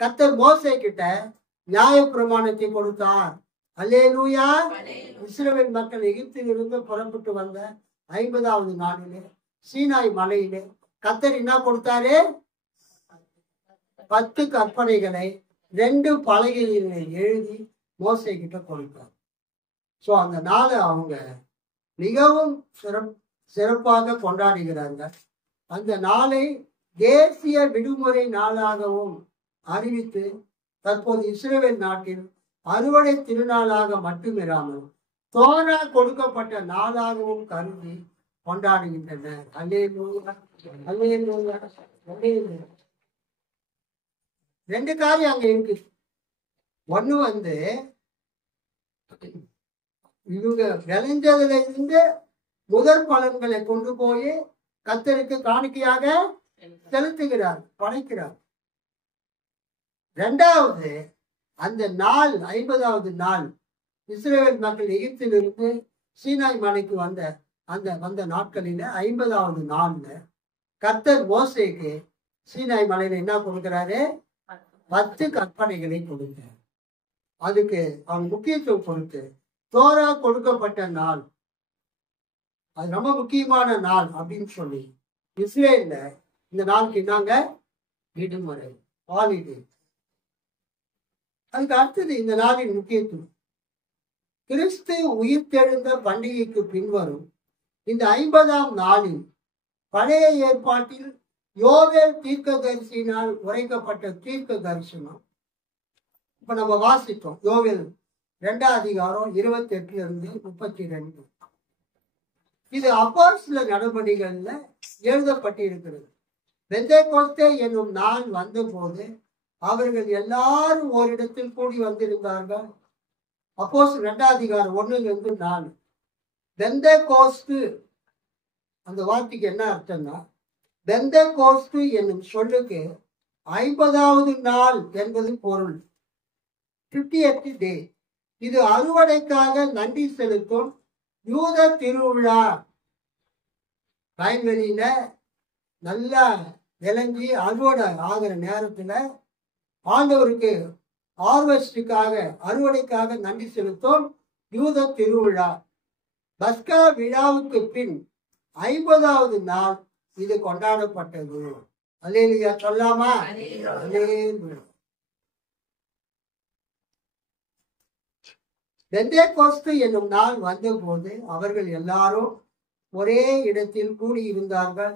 கர்த்தர் மோசே கிட்ட நியாய பிரமாணத்தை கொடுத்தார். அல்லேலூயா. இஸ்ரவேல் மக்கள் எகிப்தில் இருந்து புறப்பட்டு வந்த 50வது நாளிலே சீனாய் மலையிலே கர்த்தர் என்ன கொடுத்தாரு? 10 கற்பனைகளை 2 பலகைகளில் எழுதி மோசே கிட்ட கொடுத்தார். ஸோ அந்த நாளை அவங்க மிகவும் சிறப்பாக கொண்டாடுகிறார்கள். அந்த நாளை தேசிய விடுமுறை நாளாகவும் அறிவித்து தற்போது இஸ்ரவேல் நாட்டில் அறுவடை திருநாளாக மட்டுமிராமல் தோரா கொடுக்கப்பட்ட நாளாகவும் கருதி கொண்டாடுகின்றனர். அல்லேலூயா, அல்லேலூயா, அல்லேலூயா. 2 காரியம் அங்க இருக்கு. ஒண்ணு இவங்க விளைஞ்சதுல இருந்து முதற் பலன்களை கொண்டு போய் கர்த்தருக்கு காணிக்கையாக செலுத்துகிறார், படைக்கிறார். 2வது அந்த நாள் 50வது நாள் இஸ்ரவேல் மக்கள் எகிப்திலிருந்து சீனாய் மலைக்கு வந்த நாட்களில 50வது நாள்ல கர்த்தர் மோசேக்கு சீனாய் மலையில என்ன கொடுக்கிறாரு? 10 கற்பனைகளை கொடுக்கிறார். அதுக்கு அவங்க முக்கியத்துவம் கொடுத்து தோரா கொடுக்கப்பட்ட நாள் அது ரொம்ப முக்கியமான நாள் அப்படின்னு சொல்லி இஸ்ரேல்ல இந்த நாளுக்கு என்னங்க? விடுமுறை, ஹாலிடே. அதுக்கு அடுத்தது இந்த நாளின் முக்கியத்துவம். கிறிஸ்து உயிர்த்தெழுந்த பண்டிகைக்கு பின்வரும் இந்த 50ஆம் நாளில் பழைய ஏற்பாட்டில் யோவேல் தீர்க்கதரிசியினால் உரைக்கப்பட்ட தீர்க்க தரிசனம் இப்ப நம்ம வாசித்தோம். யோவேல் 2ஆம் அதிகாரம் 28-32. இது அப்போஸ்தலர் நடபடிகள்ல எழுதப்பட்டிருக்கிறது. பெந்தேகோஸ்தே என்னும் நாள் வந்தபோது அவர்கள் எல்லாரும் ஓரிடத்தில் கூடி வந்திருந்தார்கள். அப்போஸ்தலர் 2ஆம் அதிகாரம் 1-4. பெந்தேகோஸ்து அந்த வார்த்தைக்கு என்ன அர்த்தம்னா, பெந்தேகோஸ்து என்னும் சொல்லுக்கு 50வது நாள் என்பது பொருள். 50th டே. இது அறுவடைக்காக நன்றி செலுத்தும் யூத திருவிழா. வயல்வெளியில நல்லா விளைஞ்சி அறுவடை ஆகிற நேரத்துல ஆண்டவருக்கு ஹார்வெஸ்டுக்காக அறுவடைக்காக நன்றி செலுத்தும் யூத திருவிழா. பஸ்கா விழாவுக்கு பின் 50வது நாள் இது கொண்டாடப்பட்டது. அல்லேலூயா சொல்லாமா? அல்லேலூயா. பெந்தேகோஸ்து என்னும் நாள் வந்தபோது அவர்கள் எல்லாரும் ஒரே இடத்தில் கூடியிருந்தார்கள்.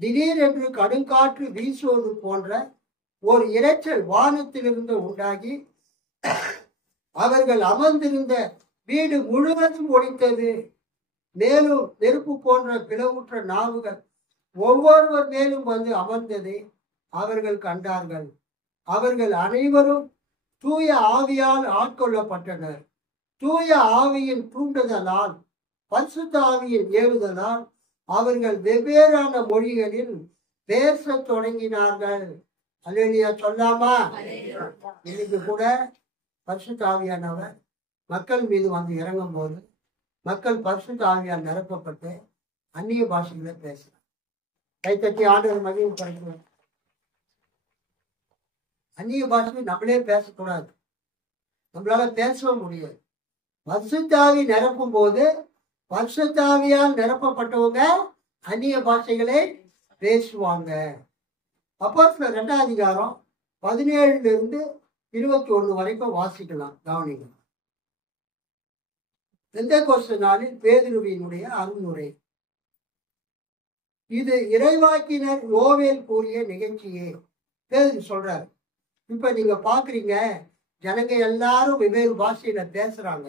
திடீரென்று கடுங்காற்று வீசுவது போன்ற ஒரு இரைச்சல் வானத்திலிருந்து உண்டாகி அவர்கள் அமர்ந்திருந்த வீடு முழுவதும் ஒலித்தது. மேலும் நெருப்பு போன்ற பிளவுற்ற நாவுகள் ஒவ்வொருவர் மேலும் வந்து அமர்ந்ததை அவர்கள் கண்டார்கள். அவர்கள் அனைவரும் தூய ஆவியால் ஆட்கொள்ளப்பட்டனர். தூய ஆவியின் தூண்டுதலால், பரிசுத்த ஆவியின் ஏவுதலால் அவர்கள் வெவ்வேறான மொழிகளில் பேசத் தொடங்கினார்கள். அல்லேலூயா சொல்லாமா? இன்னைக்கு கூட பரிசுத்த ஆவியானவர் மக்கள் மீது வந்து இறங்கும் போது மக்கள் பரிசுத்த ஆவியால் நிரப்பப்பட்டு அந்நிய பாஷைகளை பேசுறாங்க. கைத்தட்டி ஆண்டவர் மகிழ்வு படைக்கணும். அந்நிய பாஷை நம்மளே பேசக்கூடாது, நம்மளால பேசவும் முடியாது. பரிசுத்தாவி நிரப்பும் போது பரிசுத்தாவியால் நிரப்பப்பட்டவங்க அந்நிய பாஷைகளை பேசுவாங்க. அப்போஸ்தலர் 2ஆம் அதிகாரம் 17-21 வரைக்கும் வாசிக்கலாம். கவனிங்க. பெந்தேகோஸ்து நாளில் பேதுருவினுடைய அருள்முறை. இது இறைவாக்கினர் யோவேல் கூறிய நிகழ்ச்சியே. பேதுரு சொல்றாரு, இப்ப நீங்க பாக்குறீங்க ஜனங்க எல்லாரும் வெவ்வேறு பாஷையில பேசுறாங்க.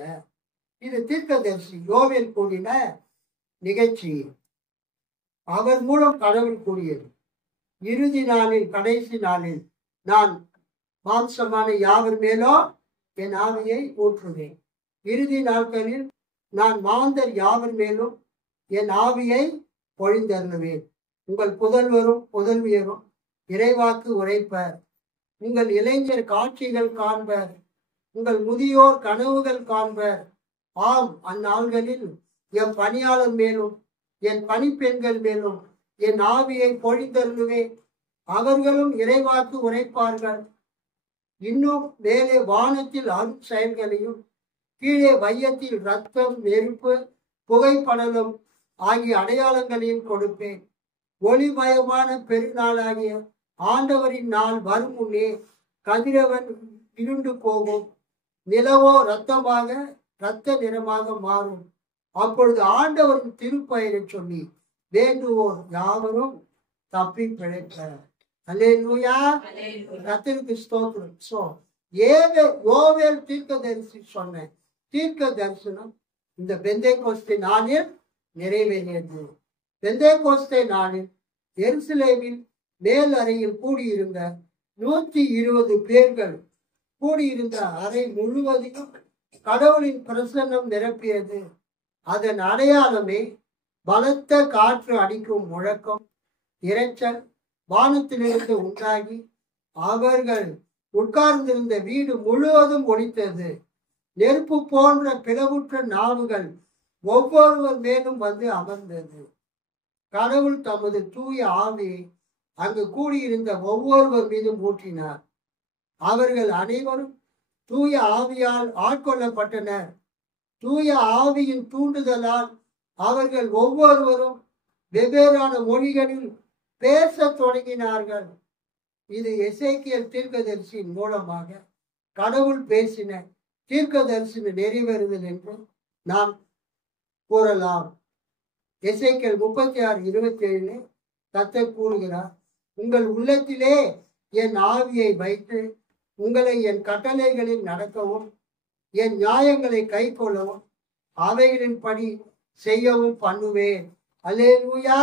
இது தீர்க்கதரிசி யோவேல் கூறின நிகழ்ச்சி. அவர் மூலம் கடவுள் கூறியது, இறுதி நாளில் கடைசி நாளில் நான் மாம்சமான யாவர் மேலோ என் ஆவியை ஊற்றுவேன். இறுதி நாட்களில் நான் மாந்தர் யாவர் மேலும் என் ஆவியை பொழிந்தருளுவேன். உங்கள் புதல்வரும் புதல்வியரும் இறைவாக்கு உரைப்பர். உங்கள் இளைஞர் காட்சிகள் காண்பர். உங்கள் முதியோர் கனவுகள் காண்பர். ஆம், அந்நாள்களில் என் பணியாளர் மேலும் என் பணிப்பெண்கள் மேலும் என் ஆவியை பொழிந்தருளுவேன். அவர்களும் இறைவாக்கு உரைப்பார்கள். இன்னும் மேலே வானத்தில் அரும் செயல்களையும் கீழே வையத்தில் இரத்தம், நெருப்பு, புகைப்படலும் ஆகிய அடையாளங்களையும் கொடுப்பேன். ஒளிமயமான பெருநாளாகிய ஆண்டவரின் நாள் வரும் முன்னே கதிரவன் இருண்டு போகும், நிலவோ இரத்த நிறமாக மாறும். அப்பொழுது ஆண்டவரின் திருப்பெயரை சொல்லி வேண்டுவோர் யாவரும் தப்பி பிழைப்பர். அல்லேலூயா, கர்த்தருக்கு ஸ்தோத்திரம். சோ யோவேல் தீர்க்கதரிசி சொன்ன தீர்க்க தரிசனம் இந்த பெந்தேகோஸ்தே நாளில் நிறைவேறியது. பெந்தேகோஸ்தே நாளில் எருசலேமில் மேல் அறையில் கூடியிருந்த 120 பேர்கள் கூடியிருந்த அறை முழுவதையும் கடவுளின் பிரசன்னம் நிரப்பியது. அதன் அடையாளமே பலத்த காற்று அடிக்கும் முழக்கம், இரைச்சல் வானத்திலிருந்து உண்டாகி அவர்கள் உட்கார்ந்திருந்த வீடு முழுவதும் ஒலித்தது. நெருப்பு போன்ற பிளவுற்ற நாவுகள் ஒவ்வொருவர் மேலும் வந்து அமர்ந்தது. கடவுள் தமது தூய ஆவியை அங்கு கூடியிருந்த ஒவ்வொருவர் மீதும் ஊற்றினார். அவர்கள் அனைவரும் தூய ஆவியால் ஆட்கொள்ளப்பட்டனர். தூய ஆவியின் தூண்டுதலால் அவர்கள் ஒவ்வொருவரும் வெவ்வேறான மொழிகளில் பேச தொடங்கினார்கள். இது எசேக்கியேல் தீர்க்கதரிசியின் மூலமாக கடவுள் பேசின தீர்க்க தரிசன நிறைவேறுதல் என்று நாம் கூறலாம். எசேக்கியேல் 36:27 கர்த்தர் கூறுகிறார், உங்கள் உள்ளத்திலே என் ஆவியை வைத்து உங்களை என் கட்டளைகளில் நடக்கவும் என் நியாயங்களை கை கொள்ளவும் அவைகளின் படி செய்யவும் பண்ணுவேன். அல்லேலூயா.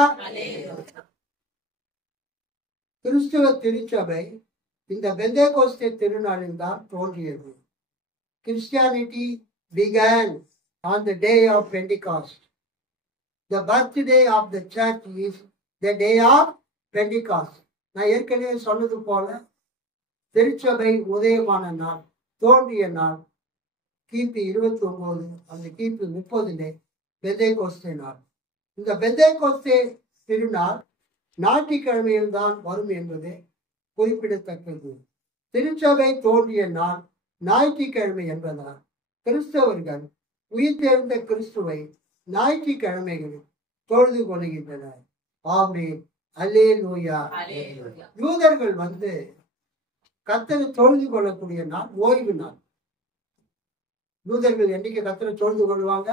கிறிஸ்துவ திருச்சபை இந்த பெந்தேகோஸ்தே திருநாளில் தான் தோன்றியது. Christianity began on the day of Pentecost. The birthday of the church is the day of Pentecost. நான் ஏற்கனவே சொன்னது போல திருச்சபை உதயமான நாள், தோன்றிய நாள் கிபி 29, அந்த கிபி 30 பெந்தேகோஸ்தே நாள். இந்த பெந்தேகோஸ்தே திருநாள் ஞாயிற்றுக்கிழமையில் தான் வரும் என்பது குறிப்பிடத்தக்கது. திருச்சபை தோன்றிய நாள் ஞாயிற்றுக்கிழமை என்பதால் கிறிஸ்தவர்கள் உயிர்த்தெழுந்த கிறிஸ்துவை ஞாயிற்றுக்கிழமைகளில் தொழுது கொள்கின்றனர். ஆமென், அல்லேலூயா. யூதர்கள் கர்த்தரை தொழுது கொள்ளக்கூடிய நாள் ஓய்வு நாள். யூதர்கள் என்னைக்கு கர்த்தரை தொழுது கொள்வாங்க?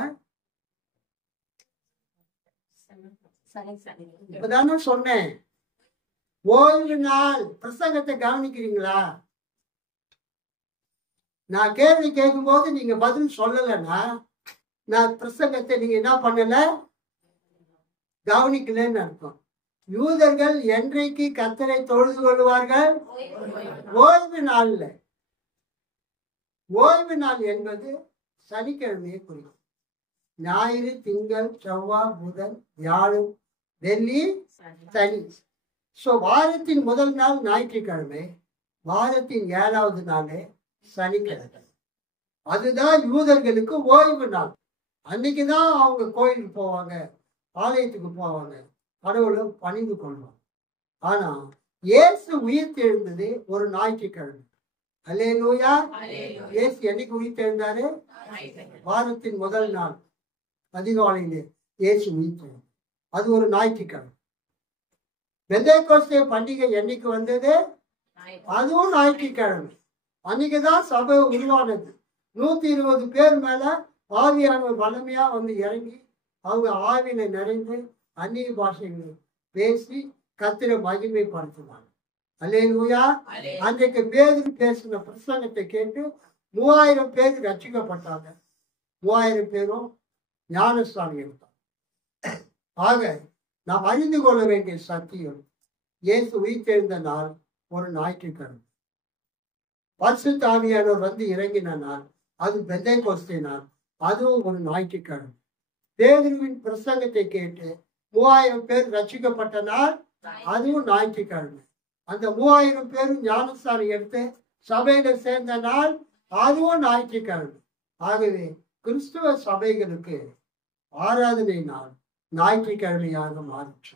இப்பதானே சொன்னேன், ஓய்வு நாள். பிரசங்கத்தை கவனிக்கிறீங்களா? நான் கேள்வி கேட்கும் போது நீங்க பதில் சொல்லலைன்னா நான் பிரசங்கத்தை நீங்க என்ன பண்ணல, கவனிக்கலன்னு அர்த்தம். யூதர்கள் என்றைக்கு கர்த்தரை தொழுது கொள்வார்கள்? ஓய்வு நாள்ல. ஓய்வு நாள் என்பது சனிக்கிழமையை குறிக்கும். ஞாயிறு, திங்கள், செவ்வாய், புதன், வியாழன், வெள்ளி, சனி. சோ வாரத்தின் முதல் நாள் ஞாயிற்றுக்கிழமை, வாரத்தின் 7வது நாளே சனிக்கிழமை. அதுதான் யூதர்களுக்கு ஓய்வு நாள். அன்னைக்குதான் அவங்க கோயிலுக்கு போவாங்க, ஆலயத்துக்கு போவாங்க, கடவுளை பணிந்து கொள்வாங்க. ஆனா இயேசு உயிர்த்தெழுந்தது ஒரு ஞாயிற்றுக்கிழமை. அல்லேலூயா. இயேசு என்னைக்கு உயிர்த்தெழுந்தாரு? வாரத்தின் முதல் நாள் அதிகாலையிலே இயேசு உயிர்த்தெழுந்தார். அது ஒரு ஞாயிற்றுக்கிழமை. பெந்தேகோஸ்தே பண்டிகை என்னைக்கு வந்தது? அதுவும் ஞாயிற்றுக்கிழமை. அன்னைக்குதான் சபை உருவானது. 120 பேர் மேல ஆவியானவர் வலிமையா இறங்கி அவங்க ஆவியில நிறைந்து அந்நிய பாஷைகளை பேசி கர்த்தரை மகிமைப்படுத்தினாங்க. அல்லேலூயா. அன்றைக்கு பேதுரு பேசின பிரசங்கத்தை கேட்டு 3000 பேர் ரட்சிக்கப்பட்டாங்க. 3000 பேரும் ஞானஸ்தானம் எடுத்தாங்க. ஆக நாம் அறிந்து கொள்ள வேண்டிய சத்தியம், இயேசு உயிர்த்தெழுந்த நாள் ஒரு ஞாயிற்றுக்கிழமை. பரிசுத்த ஆவியானவர் இறங்கின நாள் அது பெந்தேகோஸ்தே நாள், அதுவும் ஒரு ஞாயிற்றுக்கிழமை. பேதுருவின் பிரசங்கத்தை கேட்டு 3000 பேர் ரட்சிக்கப்பட்ட நாள், அதுவும் ஞாயிற்றுக்கிழமை. அந்த 3000 பேரும் ஞானஸ்தானம் எடுத்து சபையில சேர்ந்த நாள், அதுவும் ஞாயிற்றுக்கிழமை. ஆகவே கிறிஸ்துவ சபைகளுக்கு ஆராதனை நாள் ஞாயிற்றுக்கிழமையாக மாறிச்சு.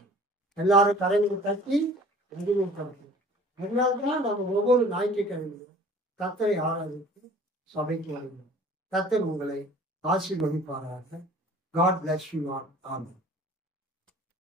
எல்லாரும் கரைகளை தட்டி அதனால்தான் நம்ம ஒவ்வொரு ஞாயிற்றுக்கிழமையும் கர்த்தரை ஆராதித்து சபைக்கு வருகிறோம். கர்த்தர் உங்களை ஆசீர்வதிப்பாராக. God bless you all. Amen.